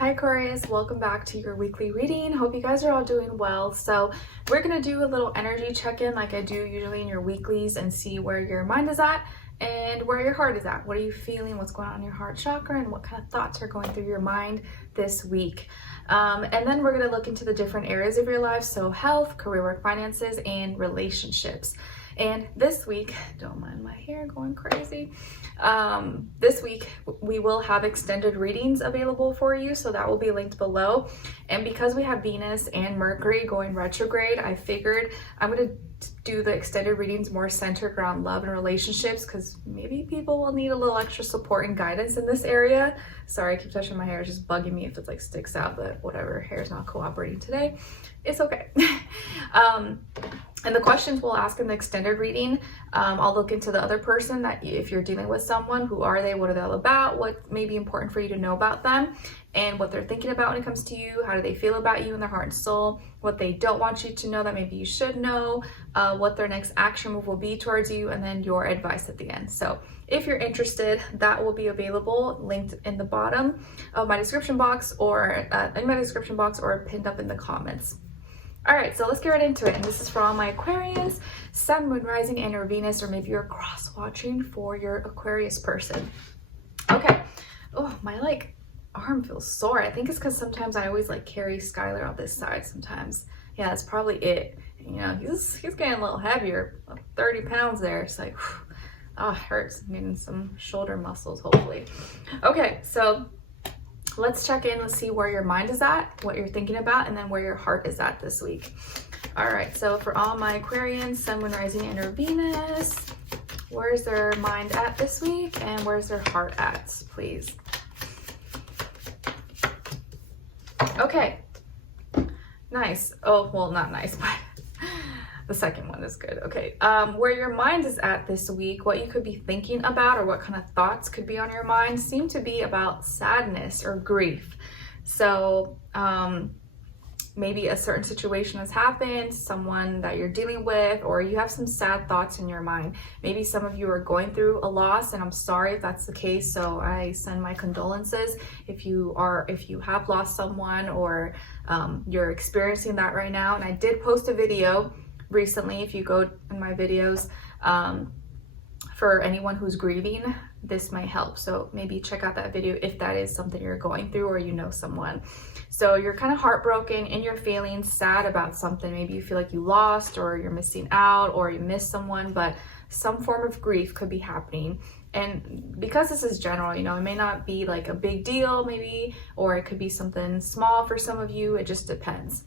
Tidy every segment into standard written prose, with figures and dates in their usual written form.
Hi Aquarius, welcome back to your weekly reading. Hope you guys are all doing well. So we're going to do a little energy check-in like I do usually in your weeklies and see where your mind is at and where your heart is at. What are you feeling? What's going on in your heart chakra and what kind of thoughts are going through your mind this week? And then we're going to look into the different areas of your life. So health, career, work, finances, and relationships. And this week, don't mind my hair going crazy. This week we will have extended readings available for you, so that will be linked below. And because we have Venus and Mercury going retrograde, I figured I'm going to do the extended readings more centered around love and relationships, because maybe people will need a little extra support and guidance in this area. Sorry, I keep touching my hair. It's just bugging me if it like sticks out, but whatever, hair's not cooperating today. It's okay. And the questions we'll ask in the extended reading, I'll look into the other person, that if you're dealing with someone, who are they, what are they all about, what may be important for you to know about them, and what they're thinking about when it comes to you, how do they feel about you in their heart and soul, what they don't want you to know that maybe you should know, what their next action move will be towards you, and then your advice at the end. So if you're interested, that will be available, linked in the bottom of my description box, or pinned up in the comments. All right, so let's get right into it. And this is for all my Aquarius, Sun, Moon, Rising, and your Venus, or maybe you're cross-watching for your Aquarius person. Okay. Oh, my arm feels sore. I think it's because sometimes I always carry Skylar on this side sometimes. Yeah, that's probably it. You know, he's getting a little heavier, 30 pounds there. It's like, whew, oh, it hurts. I'm getting some shoulder muscles, hopefully. Okay, so let's check in. Let's see where your mind is at, what you're thinking about, and then where your heart is at this week. All right, so for all my Aquarians, Sun, Moon, Rising, and or Venus, where's their mind at this week, and where's their heart at, please? Okay, nice. Oh, well, not nice, but the second one is good. Okay, where your mind is at this week, what you could be thinking about, or what kind of thoughts could be on your mind, seem to be about sadness or grief. So maybe a certain situation has happened, someone that you're dealing with, or you have some sad thoughts in your mind. Maybe some of you are going through a loss, and I'm sorry if that's the case. So I send my condolences if you have lost someone, or you're experiencing that right now. And I did post a video recently, if you go in my videos, for anyone who's grieving, this might help. So maybe check out that video if that is something you're going through, or you know someone. So you're kind of heartbroken and you're feeling sad about something. Maybe you feel like you lost, or you're missing out, or you missed someone, but some form of grief could be happening. And because this is general, you know, it may not be like a big deal maybe, or it could be something small for some of you. It just depends.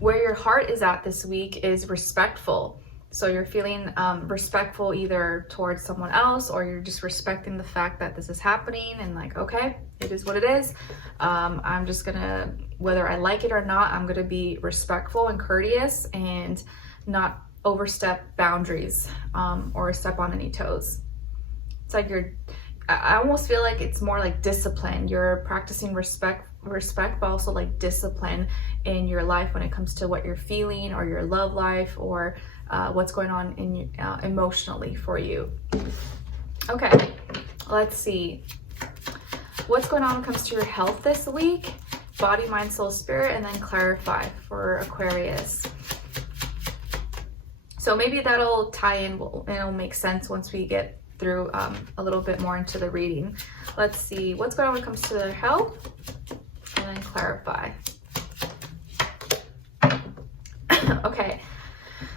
Where your heart is at this week is respectful. So you're feeling respectful either towards someone else, or you're just respecting the fact that this is happening, and like, okay, it is what it is. I'm just gonna, whether I like it or not, I'm gonna be respectful and courteous and not overstep boundaries or step on any toes. It's like I almost feel like it's more like discipline. You're practicing respect, but also like discipline in your life when it comes to what you're feeling, or your love life, or what's going on in emotionally for you. Okay, let's see what's going on when it comes to your health this week. Body, mind, soul, spirit, and then clarify for Aquarius. So maybe that'll tie in, and it'll make sense once we get through a little bit more into the reading. Let's see what's going on when it comes to their health, and then clarify. Okay,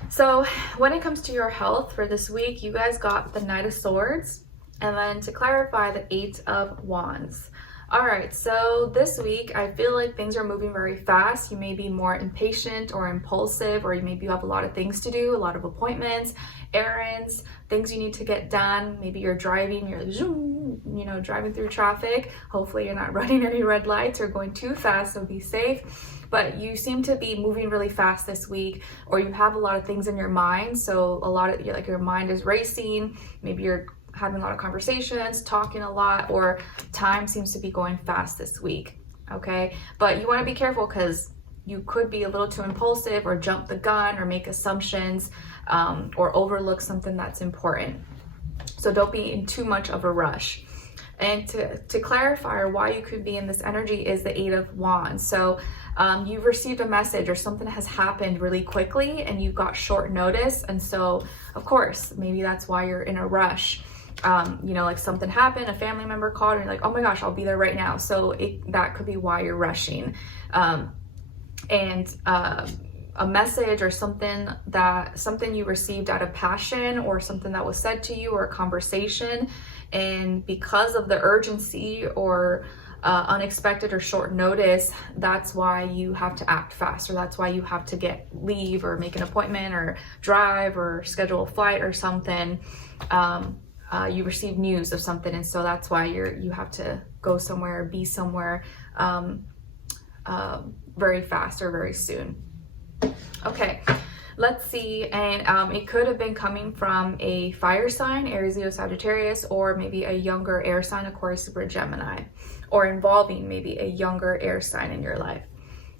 so when it comes to your health for this week, you guys got the Knight of Swords, and then to clarify, the Eight of Wands. All right, so this week I feel like things are moving very fast. You may be more impatient or impulsive, or maybe you have a lot of things to do, a lot of appointments, errands, things you need to get done. Maybe you're driving, you're like, zoom, you know, driving through traffic. Hopefully you're not running any red lights or going too fast, so be safe. But you seem to be moving really fast this week, or you have a lot of things in your mind. So a lot of your mind is racing. Maybe you're having a lot of conversations, talking a lot, or time seems to be going fast this week. Okay, but you want to be careful, because you could be a little too impulsive, or jump the gun, or make assumptions, or overlook something that's important. So don't be in too much of a rush. And to clarify why you could be in this energy is the Eight of Wands. So you've received a message or something has happened really quickly and you've got short notice. And so, of course, maybe that's why you're in a rush. You know, like something happened, a family member called and you're like, oh my gosh, I'll be there right now. So that could be why you're rushing. A message or something you received out of passion or something that was said to you or a conversation, and because of the urgency or unexpected or short notice, that's why you have to act fast, or that's why you have to leave or make an appointment or drive or schedule a flight or something. You receive news of something, and so that's why you have to go somewhere, be somewhere very fast or very soon. Okay, let's see. And it could have been coming from a fire sign, Aries, Leo, Sagittarius, or maybe a younger air sign, Aquarius, Libra, Gemini, or involving maybe a younger air sign in your life.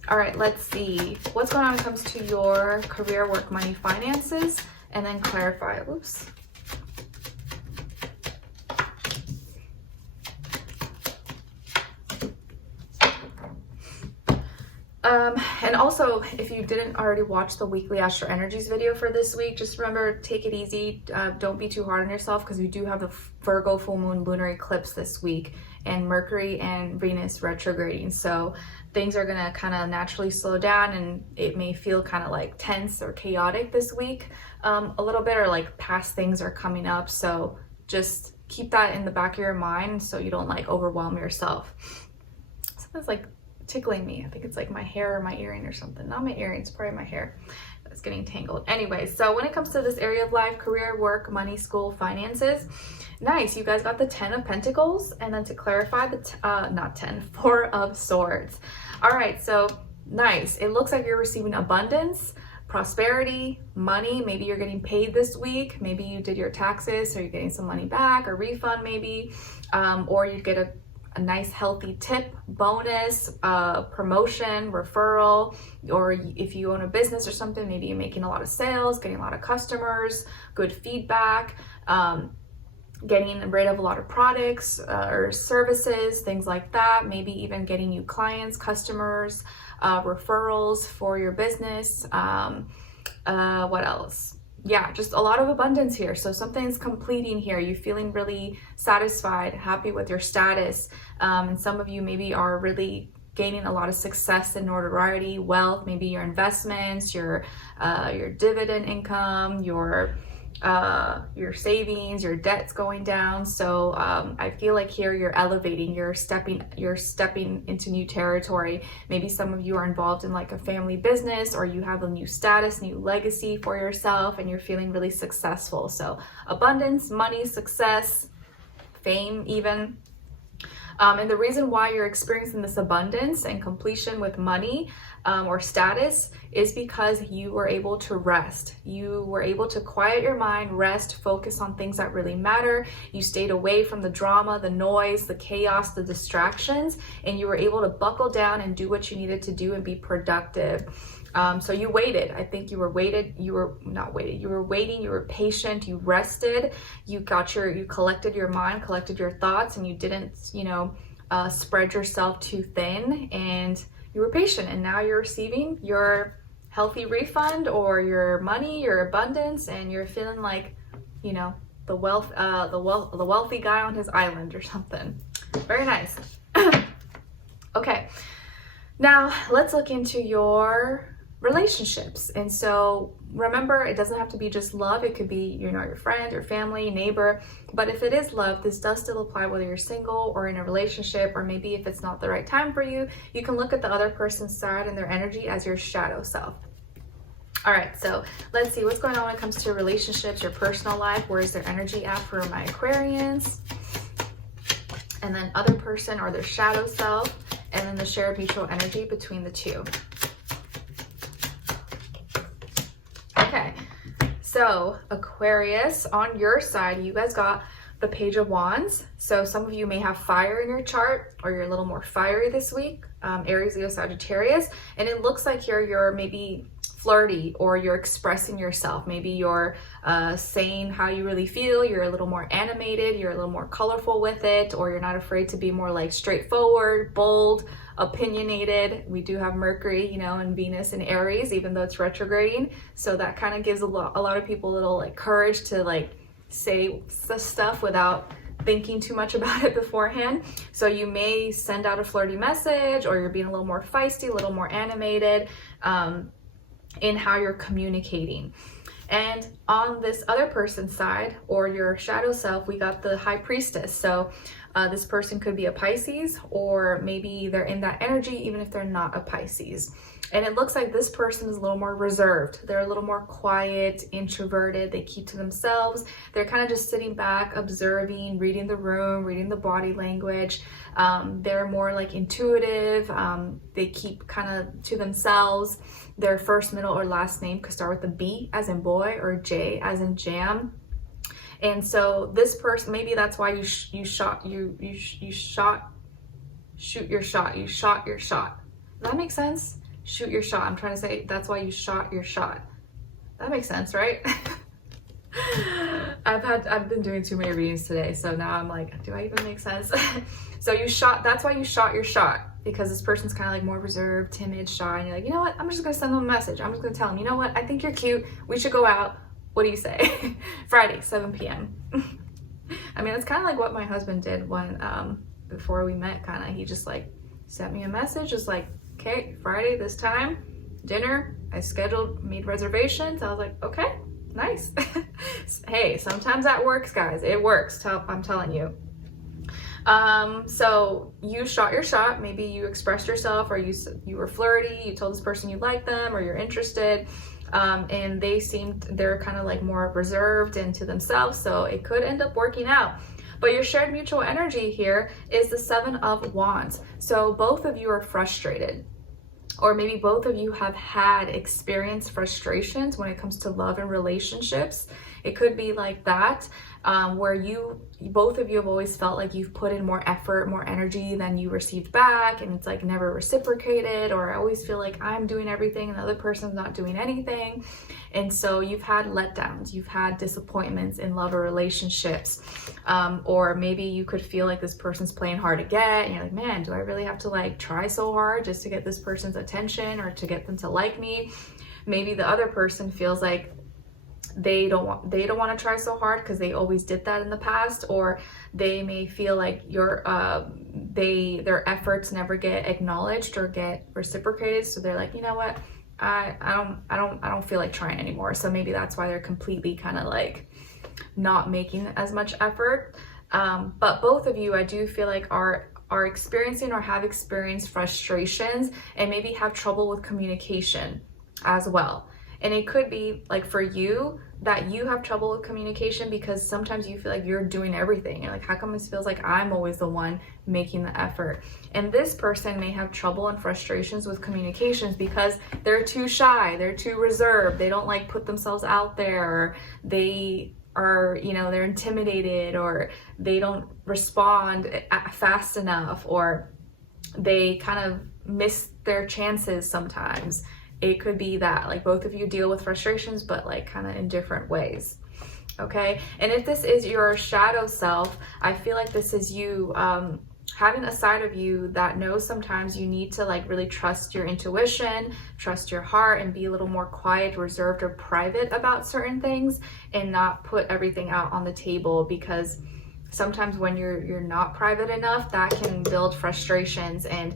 All right, let's see what's going on when it comes to your career, work, money, finances, and then clarify. Oops. And also, if you didn't already watch the weekly Astro Energies video for this week, just remember, take it easy. Don't be too hard on yourself, because we do have the Virgo full moon lunar eclipse this week and Mercury and Venus retrograding. So things are going to kind of naturally slow down, and it may feel kind of like tense or chaotic this week a little bit, or like past things are coming up. So just keep that in the back of your mind so you don't like overwhelm yourself. Something's like tickling me. I think it's like my hair or my earring or something. Not my earring, it's probably my hair that's getting tangled. Anyway, so when it comes to this area of life, career, work, money, school, finances, nice. You guys got the 10 of Pentacles, and then to clarify, the 4 of Swords. All right, so nice. It looks like you're receiving abundance, prosperity, money. Maybe you're getting paid this week. Maybe you did your taxes, so you're getting some money back, a refund maybe, or you get a nice healthy tip, bonus, promotion, referral, or if you own a business or something, maybe you're making a lot of sales, getting a lot of customers, good feedback, getting rid of a lot of products or services, things like that. Maybe even getting new clients, customers, referrals for your business. What else? Yeah, just a lot of abundance here. So something's completing here. You're feeling really satisfied, happy with your status. And some of you maybe are really gaining a lot of success and notoriety, wealth, maybe your investments, your dividend income, your savings, your debt's going down. So I feel like here you're elevating, you're stepping into new territory. Maybe some of you are involved in like a family business, or you have a new status, new legacy for yourself, and you're feeling really successful. So abundance, money, success, fame even. And the reason why you're experiencing this abundance and completion with money or status is because you were able to rest. You were able to quiet your mind, rest, focus on things that really matter. You stayed away from the drama, the noise, the chaos, the distractions, and you were able to buckle down and do what you needed to do and be productive. So you waited. I think you were waiting, you were patient, you rested, you collected your mind, collected your thoughts, and you didn't, spread yourself too thin, and you were patient, and now you're receiving your healthy refund or your money, your abundance, and you're feeling like, the wealthy guy on his island or something. Very nice. Okay. Now let's look into your relationships. And so remember, it doesn't have to be just love. It could be, your friend, your family, neighbor. But if it is love, this does still apply whether you're single or in a relationship, or maybe if it's not the right time for you, you can look at the other person's side and their energy as your shadow self. All right, so let's see what's going on when it comes to relationships, your personal life. Where's their energy at for my Aquarians? And then other person or their shadow self, and then the shared mutual energy between the two. Okay, so Aquarius, on your side, you guys got the Page of Wands. So some of you may have fire in your chart, or you're a little more fiery this week, Aries, Leo, Sagittarius. And it looks like here you're maybe flirty, or you're expressing yourself. Maybe you're saying how you really feel. You're a little more animated, you're a little more colorful with it, or you're not afraid to be more like straightforward, bold, opinionated. We do have Mercury, you know, and Venus in Aries, even though it's retrograding. So that kind of gives a lot of people a little like courage to like say the stuff without thinking too much about it beforehand. So you may send out a flirty message, or you're being a little more feisty, a little more animated in how you're communicating. And on this other person's side, or your shadow self, we got the High Priestess. So this person could be a Pisces, or maybe they're in that energy even if they're not a Pisces. And it looks like this person is a little more reserved. They're a little more quiet, introverted. They keep to themselves. They're kind of just sitting back, observing, reading the room, reading the body language. They're more like intuitive. They keep kind of to themselves. Their first, middle, or last name could start with a B as in boy, or J as in jam. And so this person, maybe that's why you shot your shot. Does that make sense? Shoot your shot. I'm trying to say that's why you shot your shot. That makes sense, right? I've been doing too many readings today, so now I'm like, do I even make sense? So that's why you shot your shot, because this person's kind of like more reserved, timid, shy, and you're like, you know what? I'm just gonna send them a message. I'm just gonna tell them, you know what? I think you're cute. We should go out. What do you say? Friday, 7 p.m. I mean, that's kind of like what my husband did when, before we met, kind of, he just like sent me a message, just like, okay, Friday, this time, dinner. I made reservations. I was like, okay, nice. Hey, sometimes that works, guys. It works, I'm telling you. So you shot your shot. Maybe you expressed yourself, or you were flirty. You told this person you like them, or you're interested. And they're kind of like more reserved and to themselves. So it could end up working out. But your shared mutual energy here is the Seven of Wands. So both of you are frustrated, or maybe both of you have experienced frustrations when it comes to love and relationships. It could be like that, where both of you have always felt like you've put in more effort, more energy than you received back, and it's like never reciprocated, or I always feel like I'm doing everything and the other person's not doing anything. And so you've had letdowns, you've had disappointments in love or relationships, or maybe you could feel like this person's playing hard to get, and you're like, man, do I really have to like try so hard just to get this person's attention or to get them to like me? Maybe the other person feels like they don't want to try so hard because they always did that in the past, or they may feel like their efforts never get acknowledged or get reciprocated, so they're like, you know what, I don't feel like trying anymore. So maybe that's why they're completely kind of like not making as much effort. But both of you, I do feel like are experiencing or have experienced frustrations, and maybe have trouble with communication as well. And it could be like for you that you have trouble with communication because sometimes you feel like you're doing everything. You're like, how come this feels like I'm always the one making the effort? And this person may have trouble and frustrations with communications because they're too shy, they're too reserved, they don't like put themselves out there, or they are, they're intimidated, or they don't respond fast enough, or they kind of miss their chances sometimes. It could be that like both of you deal with frustrations, but like kind of in different ways. Okay. And if this is your shadow self, I feel like this is you having a side of you that knows sometimes you need to like really trust your intuition, trust your heart, and be a little more quiet, reserved, or private about certain things, and not put everything out on the table, because sometimes when you're not private enough, that can build frustrations, and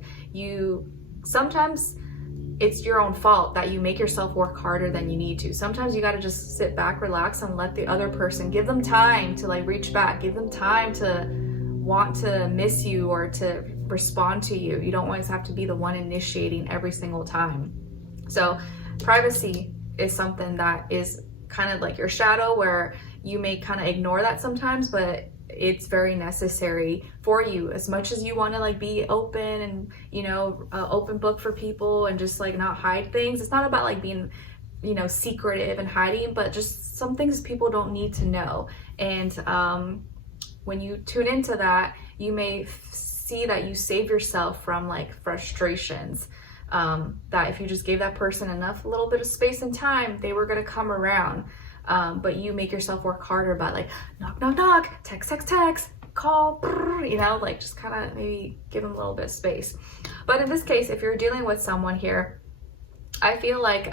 sometimes it's your own fault that you make yourself work harder than you need to. Sometimes you got to just sit back, relax, and let the other person, give them time to like reach back, give them time to want to miss you or to respond to you. You don't always have to be the one initiating every single time. So privacy is something that is kind of like your shadow, where you may kind of ignore that sometimes, but it's very necessary for you. As much as you want to like be open and open book for people and just like not hide things, it's not about like being secretive and hiding, but just some things people don't need to know. And when you tune into that, you may see that you save yourself from like frustrations, that if you just gave that person enough little bit of space and time, they were going to come around. But you make yourself work harder by like knock, knock, knock, text, text, text, call, you know, like just kind of maybe give them a little bit of space. But in this case, if you're dealing with someone here, I feel like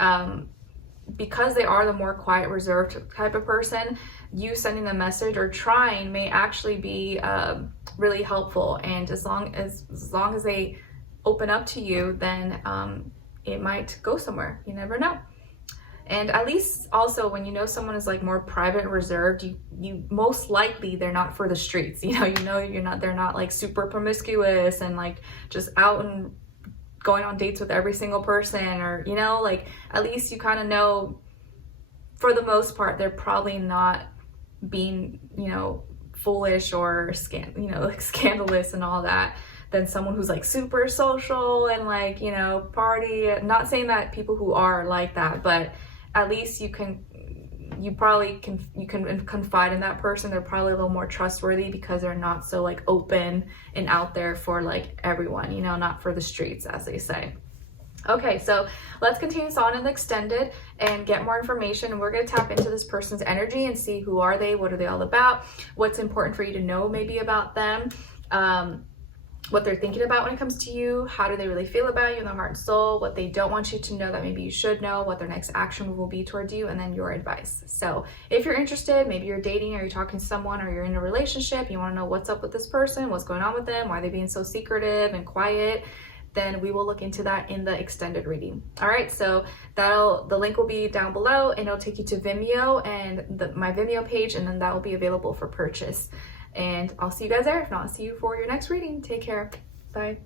because they are the more quiet, reserved type of person, you sending a message or trying may actually be really helpful. And as long as they open up to you, then it might go somewhere. You never know. And at least also when you know someone is like more private and reserved, you most likely they're not for the streets. They're not like super promiscuous and like just out and going on dates with every single person, or like at least you kind of know for the most part they're probably not being foolish or like scandalous and all that, than someone who's like super social and like party. Not saying that people who are like that, but at least you can confide in that person. They're probably a little more trustworthy because they're not so like open and out there for like everyone, not for the streets, as they say. Okay, so let's continue this on in the extended and get more information. And we're going to tap into this person's energy and see who are they, what are they all about, what's important for you to know maybe about them, what they're thinking about when it comes to you, how do they really feel about you in their heart and soul, what they don't want you to know that maybe you should know, what their next action move will be towards you, and then your advice. So if you're interested, maybe you're dating or you're talking to someone or you're in a relationship, you want to know what's up with this person, what's going on with them, why are they being so secretive and quiet, then we will look into that in the extended reading. All right, so the link will be down below and it'll take you to Vimeo and my Vimeo page, and then that will be available for purchase. And I'll see you guys there. If not, I'll see you for your next reading. Take care. Bye.